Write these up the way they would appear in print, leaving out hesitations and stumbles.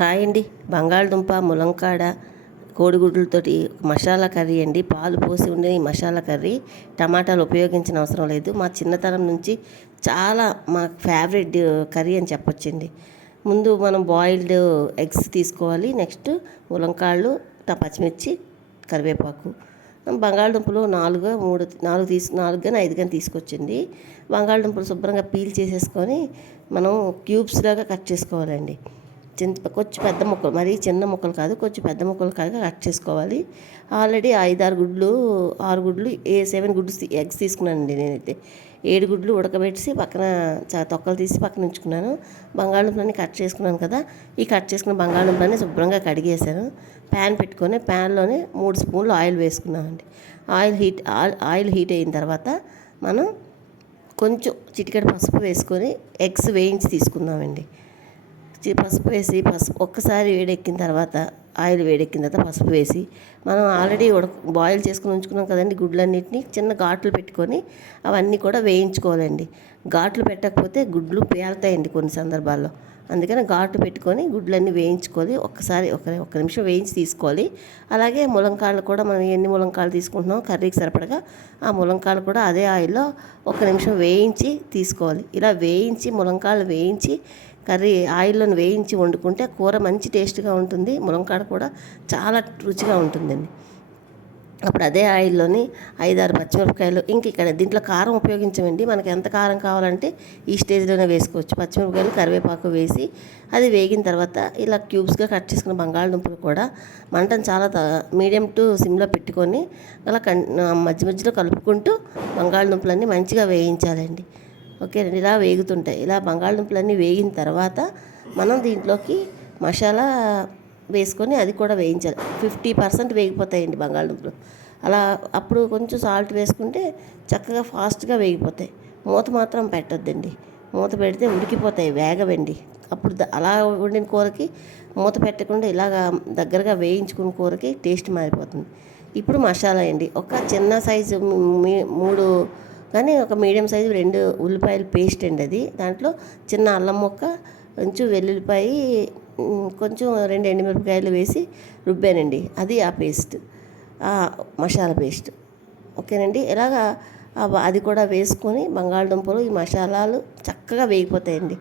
Hi అండి. బంగాళదుంప, ములంకాడ, కోడిగుడ్లతోటి masala curry అండి. పాలు పోసి ఉండే ఈ మసాలా కర్రీ టమాటాలు ఉపయోగించిన అవసరం లేదు. మా చిన్నతనం నుంచి చాలా మా ఫేవరెట్ కర్రీ అని చెప్పొచ్చండి. ముందు మనం బాయిల్డ్ ఎగ్స్ తీసుకోవాలి. నెక్స్ట్ ములంకాళ్ళు, పచ్చిమిర్చి, కరివేపాకు, బంగాళదుంపలు 4 కానీ 5 కానీ తీసుకొచ్చింది. బంగాళదుంపలు శుభ్రంగా పీల్ చేసేసుకొని మనం క్యూబ్స్ లాగా కట్ చేసుకోవాలండి. కొంచెం పెద్ద ముక్కలు, మరీ చిన్న ముక్కలు కాదు, కొంచెం పెద్ద ముక్కలు కాగా కట్ చేసుకోవాలి. ఆల్రెడీ 6 గుడ్లు 7 గుడ్లు ఎగ్స్ తీసుకున్నానండి. నేనైతే 7 గుడ్లు ఉడకబెట్టి పక్కన తొక్కలు తీసి పక్కన ఉంచుకున్నాను. బంగాళదుంపలన్నీ కట్ చేసుకున్నాను కదా. ఈ కట్ చేసుకున్న బంగాళదుంపలన్నీ శుభ్రంగా కడిగేసాను. ప్యాన్ పెట్టుకొని ప్యాన్లోనే 3 స్పూన్లు ఆయిల్ వేసుకున్నామండి. ఆయిల్ హీట్ అయిన తర్వాత మనం కొంచెం చిటికెడు పసుపు వేసుకొని ఎగ్స్ వేయించి తీసుకుందామండి. పసుపు వేసి ఒక్కసారి వేడెక్కిన తర్వాత ఆయిల్ వేడెక్కిన తర్వాత పసుపు వేసి మనం ఆల్రెడీ బాయిల్ చేసుకుని ఉంచుకున్నాం కదండి. గుడ్లన్నింటినీ చిన్న ఘాట్లు పెట్టుకొని అవన్నీ కూడా వేయించుకోవాలండి. ఘాట్లు పెట్టకపోతే గుడ్లు పేలుతాయండి కొన్ని సందర్భాల్లో. అందుకని ఘాటు పెట్టుకొని గుడ్లన్నీ వేయించుకోవాలి. ఒక్క నిమిషం వేయించి తీసుకోవాలి. అలాగే ములంకాయలు కూడా మనం ఎన్ని ములంకాయలు తీసుకుంటున్నామో కర్రీకి సరిపడగా ఆ ములంకాయలు కూడా అదే ఆయిల్లో 1 నిమిషం వేయించి తీసుకోవాలి. ఇలా ములంకాయలు వేయించి కర్రీ ఆయిల్లోని వేయించి వండుకుంటే కూర మంచి టేస్ట్గా ఉంటుంది. ములంకాడ కూడా చాలా రుచిగా ఉంటుందండి. అప్పుడు అదే ఆయిల్లోని 5-6 పచ్చిమిరపకాయలు, ఇక్కడ దీంట్లో కారం ఉపయోగించమండి. మనకి ఎంత కారం కావాలంటే ఈ స్టేజ్లోనే వేసుకోవచ్చు. పచ్చిమిరపకాయలు, కరివేపాకు వేసి అది వేగిన తర్వాత ఇలా క్యూబ్స్గా కట్ చేసుకున్న బంగాళదుంపలు కూడా మంటను చాలా మీడియం టు సిమ్లో పెట్టుకొని అలా మధ్య మధ్యలో కలుపుకుంటూ బంగాళదుంపలన్నీ మంచిగా వేయించాలండి. ఓకేనండి. ఇలా వేగుతుంటాయి. ఇలా బంగాళదుంపలన్నీ వేగిన తర్వాత మనం దీంట్లోకి మసాలా వేసుకొని అది కూడా వేయించాలి. 50% వేగిపోతాయండి బంగాళదుంపలు. అప్పుడు కొంచెం సాల్ట్ వేసుకుంటే చక్కగా ఫాస్ట్గా వేగిపోతాయి. మూత మాత్రం పెట్టొద్దండి. మూత పెడితే ఉడికిపోతాయి, వేగవండి. అప్పుడు అలా వండిన కూరకి మూత పెట్టకుండా ఇలాగా దగ్గరగా వేయించుకున్న కూరకి టేస్ట్ మారిపోతుంది. ఇప్పుడు మసాలా అండి. ఒక చిన్న సైజు 3 కానీ ఒక మీడియం సైజు 2 ఉల్లిపాయలు పేస్ట్ అండి అది. దాంట్లో చిన్న అల్లం ముక్క, కొంచెం వెల్లుల్లిపాయ, కొంచెం 2 ఎండుమిరపకాయలు వేసి రుబ్బానండి. అది ఆ పేస్ట్, మసాలా పేస్ట్. ఓకేనండి. ఇలాగా అది కూడా వేసుకొని బంగాళదుంపలు ఈ మసాలాలు చక్కగా వేగిపోతాయండి.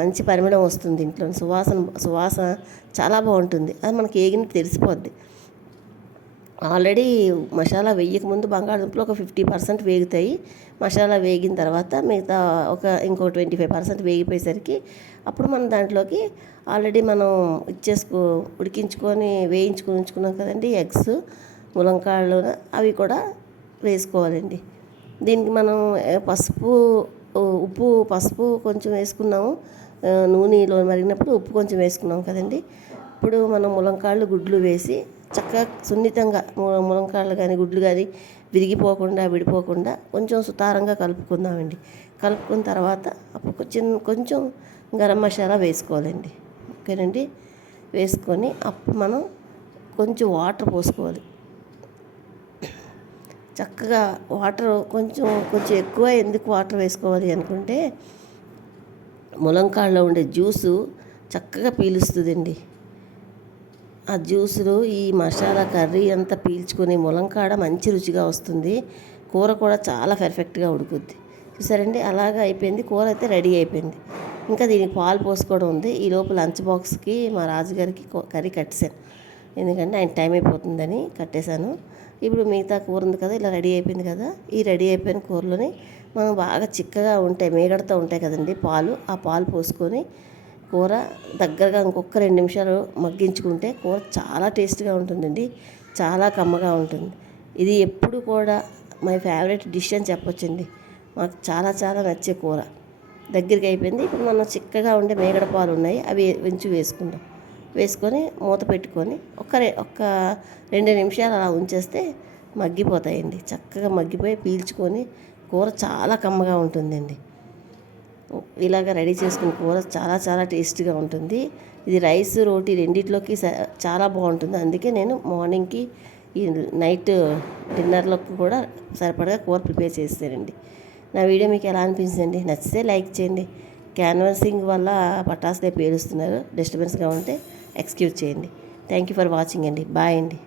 మంచి పరిమళం వస్తుంది. ఇంట్లో సువాసన చాలా బాగుంటుంది. అది మనకి ఏగినట్టు తెలిసిపోద్ది. ఆల్రెడీ మసాలా వేయకముందు బంగాళదుంపలు ఒక 50% వేగుతాయి. మసాలా వేగిన తర్వాత మిగతా ఇంకో 25% వేగిపోయేసరికి అప్పుడు మనం దాంట్లోకి ఆల్రెడీ మనం ఉడికించుకొని వేయించుకొని ఉంచుకున్నాం కదండి ఎగ్స్, ములంకాయలు, అవి కూడా వేసుకోవాలండి. దీనికి మనం పసుపు కొంచెం వేసుకున్నాము. నూనెలో మరిగినప్పుడు ఉప్పు కొంచెం వేసుకున్నాం కదండి. ఇప్పుడు మనం ములంకాయలు, గుడ్లు వేసి చక్కగా సున్నితంగా ములంకాయలు కానీ గుడ్లు కానీ విడిపోకుండా కొంచెం సుతారంగా కలుపుకుందామండి. కలుపుకున్న తర్వాత అప్పుడు కొంచెం గరం మసాలా వేసుకోవాలండి. ఓకేనండి. వేసుకొని అప్పుడు మనం కొంచెం వాటర్ పోసుకోవాలి. చక్కగా వాటర్ కొంచెం ఎక్కువ ఎందుకు వాటర్ వేసుకోవాలి అనుకుంటే ములంకాయలో ఉండే జ్యూసు చక్కగా పీలుస్తుందండి. ఆ జ్యూసులు ఈ మసాలా కర్రీ అంతా పీల్చుకొని ములంకాడ మంచి రుచిగా వస్తుంది. కూర కూడా చాలా పర్ఫెక్ట్గా ఉడుకుద్ది. చూసారండి. అలాగా అయిపోయింది. కూర అయితే రెడీ అయిపోయింది. ఇంకా దీనికి పాలు పోసుకోవడం ఉంది. ఈ లోపు లంచ్ బాక్స్కి మా రాజుగారికి కర్రీ కట్టేశాను. ఎందుకంటే ఆయన టైం అయిపోతుందని కట్టేశాను. ఇప్పుడు మిగతా కూర ఉంది కదా, ఇలా రెడీ అయిపోయింది కదా. ఈ రెడీ అయిపోయిన కూరలోని మనం బాగా చిక్కగా ఉంటాయి, మేగడతో ఉంటాయి కదండి పాలు. ఆ పాలు పోసుకొని కూర దగ్గరగా ఇంకొక 2 నిమిషాలు మగ్గించుకుంటే కూర చాలా టేస్ట్గా ఉంటుందండి. చాలా కమ్మగా ఉంటుంది. ఇది ఎప్పుడు కూడా మై ఫేవరెట్ డిష్ అని చెప్పొచ్చండి. మాకు చాలా చాలా నచ్చే కూర. దగ్గరికి అయిపోయింది. ఇప్పుడు మనం చిక్కగా ఉండే మేగడ పాలు ఉన్నాయి, అవి వేసుకుందాం. వేసుకొని మూత పెట్టుకొని ఒక 2 నిమిషాలు అలా ఉంచేస్తే మగ్గిపోతాయండి. చక్కగా మగ్గిపోయి పీల్చుకొని కూర చాలా కమ్మగా ఉంటుందండి. ఇలాగ రెడీ చేసుకున్న కూర చాలా చాలా టేస్టీగా ఉంటుంది. ఇది రైస్, రోటీ రెండిట్లోకి చాలా బాగుంటుంది. అందుకే నేను మార్నింగ్కి ఈ నైట్ డిన్నర్లోకి కూడా సరిపడగా కూర ప్రిపేర్ చేస్తానండి. నా వీడియో మీకు ఎలా అనిపించిందండి? నచ్చితే లైక్ చేయండి. క్యాన్వాసింగ్ వల్ల పటాసులే పేలుస్తున్నారు. డిస్టర్బెన్స్గా ఉంటే ఎక్స్క్యూజ్ చేయండి. థ్యాంక్ యూ ఫర్ వాచింగ్ అండి. బాయ్ అండి.